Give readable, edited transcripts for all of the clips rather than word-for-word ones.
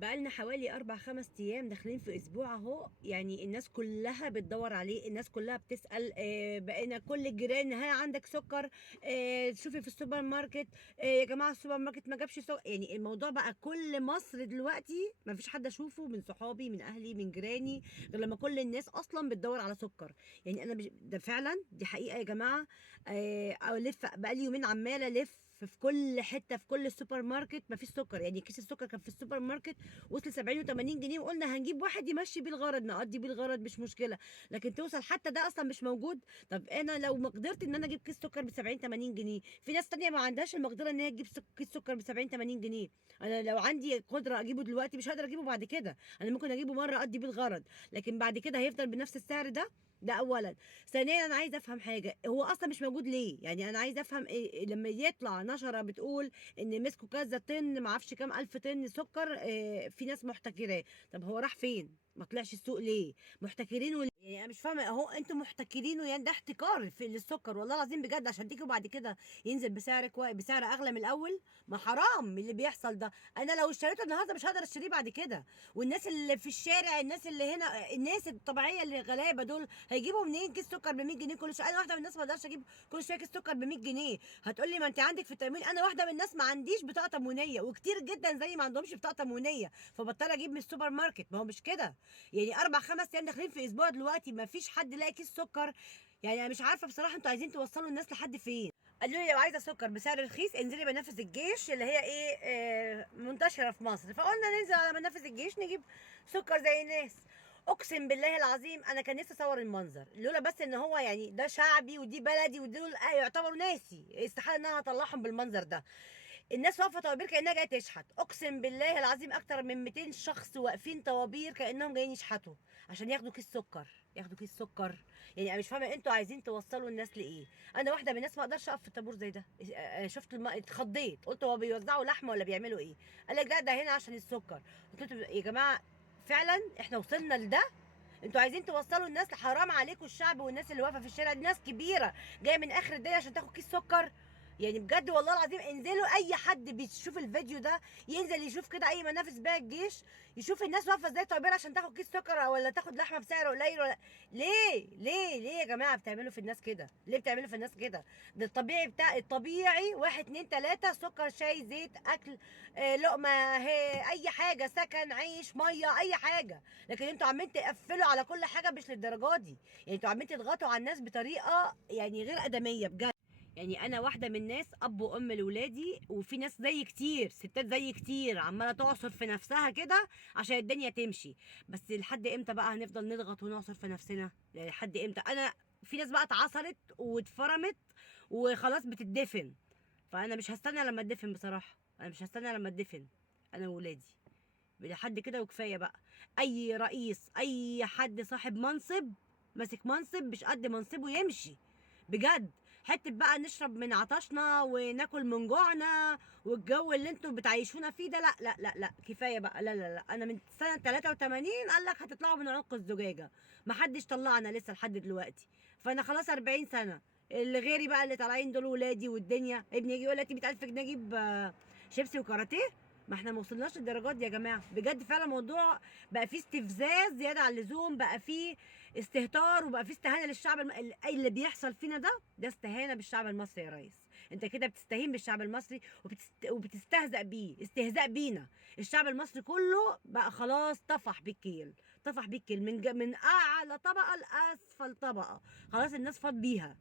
بقالنا حوالي 4 5 أيام داخلين في أسبوع أهو، يعني الناس كلها بتدور عليه، الناس كلها بتسأل. بقينا كل الجيران: ها عندك سكر؟ شوفي في السوبر ماركت. يا جماعة السوبر ماركت ما جابش سكر. يعني الموضوع بقى كل مصر دلوقتي ما فيش حد أشوفه من صحابي من أهلي من جيراني غير لما كل الناس أصلا بتدور على سكر. يعني أنا ده فعلا دي حقيقة يا جماعة. ألف بقالي يومين عمالة ألف في كل حته في كل السوبر ماركت مفيش سكر. يعني كيس السكر كان في السوبر ماركت وصل 70 و80 جنيه، وقلنا هنجيب واحد يمشي بيه الغرض، نقضي بيه الغرض مش مشكله. لكن توصل حتى ده اصلا مش موجود. طب انا لو ما قدرت ان انا اجيب كيس سكر ب 70 80 جنيه، في ناس تانية ما عندهاش المقدره ان هي تجيب كيس سكر ب 70 80 جنيه. انا لو عندي قدره اجيبه دلوقتي مش هقدر اجيبه بعد كده. انا ممكن اجيبه مره اقضي بيه الغرض، لكن بعد كده هيفضل بنفس السعر ده. ده اولا. ثانيا انا عايزه افهم حاجه، هو اصلا مش موجود ليه؟ يعني انا عايزه افهم إيه لما يطلع نشره بتقول ان مسكوا كذا طن ما اعرفش كام الف طن سكر، في ناس محتكراه. طب هو راح فين؟ ما طلعش السوق ليه؟ محتكرينه ليه؟ يعني انا مش فاهمه، اهو انتوا محتكرينه، يعني ده احتكار في للسكر والله العظيم بجد، عشان تيجوا بعد كده ينزل بسعر اغلى من الاول. ما حرام من اللي بيحصل ده. انا لو اشتريته النهارده مش هقدر اشتريه بعد كده. والناس اللي في الشارع، الناس اللي هنا، الناس الطبيعيه اللي غلابه دول هيجيبوا منين كيس سكر ب 100 جنيه كل شويه؟ انا واحده من الناس ما اقدرش اجيب كل شويه كيس سكر ب 100 جنيه. هتقول لي ما انت عندك في التموين. انا واحده من الناس ما عنديش بطاقه تموينيه، وكتير جدا زي ما عندهمش بطاقه تموينيه، فبضطر اجيب من السوبر ماركت. ما هو مش كده. يعني 4 5 ايام داخلين في اسبوع دلوقتي ما فيش حد لاقي كيس سكر. يعني انا مش عارفه بصراحه انتوا عايزين توصلوا الناس لحد فين. قالوا لي لو عايزه سكر بسعر رخيص انزلي منافذ الجيش اللي هي ايه، منتشره في مصر. فقلنا ننزل على منافذ الجيش نجيب سكر زي الناس. اقسم بالله العظيم انا كان نفسي اصور المنظر، لولا بس ان هو يعني ده شعبي ودي بلدي ودول يعتبروا ناسي، استحاله ان انا اطلعهم بالمنظر ده. الناس واقفه طوابير كانها جايه تشحت. اقسم بالله العظيم اكتر من 200 شخص واقفين طوابير كانهم جايين يشحتوا عشان ياخدوا كيس سكر. ياخدوا كيس سكر. يعني انا مش فاهمه انتوا عايزين توصلوا الناس لايه. انا واحده من الناس ما اقدرش اقف في طابور زي ده. شفت اتخضيت، قلت هو بيوزعوا لحمه ولا بيعملوا ايه؟ قال لك لا ده هنا عشان السكر. قلت له يا جماعه فعلا احنا وصلنا لده؟ انتوا عايزين توصلوا الناس؟ حرام عليكم. الشعب والناس اللي واقفه في الشارع دي ناس كبيره جايه من اخر الدنيا عشان تاخد كيس سكر. يعني بجد والله العظيم انزلوا، اي حد بيشوف الفيديو ده ينزل يشوف كده اي منافذ بيها الجيش، يشوف الناس واقفه ازاي طوابير عشان تاخد كيس سكر ولا تاخد لحمه بسعر قليل ولا. ليه يا جماعه بتعملوا في الناس كده؟ ليه بتعملوا في الناس كده؟ ده الطبيعي بتاع الطبيعي 1 2 3 سكر شاي زيت اكل، لقمه، اي حاجه، سكن عيش ميه اي حاجه. لكن انتوا عمالين تقفلوا على كل حاجه مش للدرجه دي. يعني انتوا عمالين تضغطوا على الناس بطريقه يعني غير ادميه بجد. يعني انا واحده من الناس اب وام لاولادي، وفي ناس زي كتير ستات زي كتير عماله تعصر في نفسها كده عشان الدنيا تمشي. بس لحد امتى بقى هنفضل نضغط ونعصر في نفسنا؟ يعني لحد امتى؟ انا في ناس بقى اتعصرت واتفرمت وخلاص بتدفن. فانا مش هستنى لما اتدفن بصراحه. انا مش هستنى لما اتدفن انا وولادي. لحد كده وكفايه بقى. اي رئيس، اي حد صاحب منصب ماسك منصب مش قد منصبه يمشي. بجد. حته بقى نشرب من عطشنا وناكل من جوعنا والجو اللي انتوا بتعيشونا فيه ده، لا لا لا لا كفايه بقى. لا لا لا انا من سنه 83 قال لك هتطلعوا من عنق الزجاجه. محدش طلعنا لسه لحد دلوقتي. فانا خلاص 40 سنه. اللي غيري بقى اللي طالعين دول ولادي والدنيا، ابني يجي يقول لي 100000 جنيه اجيب شيبسي وكاراتيه. ما احنا ما وصلناش للدرجات دي يا جماعه. بجد فعلا الموضوع بقى فيه استفزاز زياده عن اللزوم، بقى فيه استهتار، وبقى فيه استهانه للشعب اللي بيحصل فينا ده استهانه بالشعب المصري يا ريس. انت كده بتستهين بالشعب المصري وبتستهزأ بيه استهزاء بينا. الشعب المصري كله بقى خلاص طفح بالكيل. طفح بالكيل من اعلى طبقه لاسفل طبقه. خلاص الناس فاض بيها.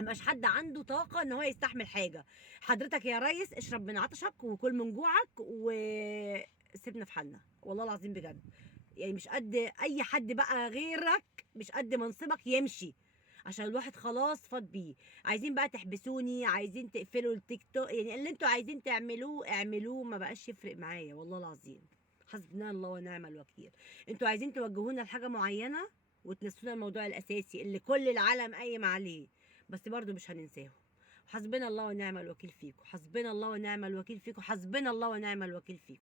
مبقاش حد عنده طاقة ان هو يستحمل حاجة. حضرتك يا ريس اشرب من عطشك وكل من جوعك وسيبنا في حالنا والله العظيم بجد. يعني مش قد اي حد بقى غيرك، مش قد منصبك يمشي. عشان الواحد خلاص فاض بيه. عايزين بقى تحبسوني، عايزين تقفلوا التيك توك، يعني اللي انتوا عايزين تعملوه اعملوه، ما بقاش يفرق معايا والله العظيم. حسبنا الله ونعم الوكيل. انتوا عايزين توجهونا لحاجة معينة وتنسونا الموضوع الاساسي اللي كل العالم قايم عليه. بس برضو مش هننساهم. حسبنا الله ونعم الوكيل فيكم، حسبنا الله ونعم الوكيل فيكم، حسبنا الله ونعم الوكيل فيكم.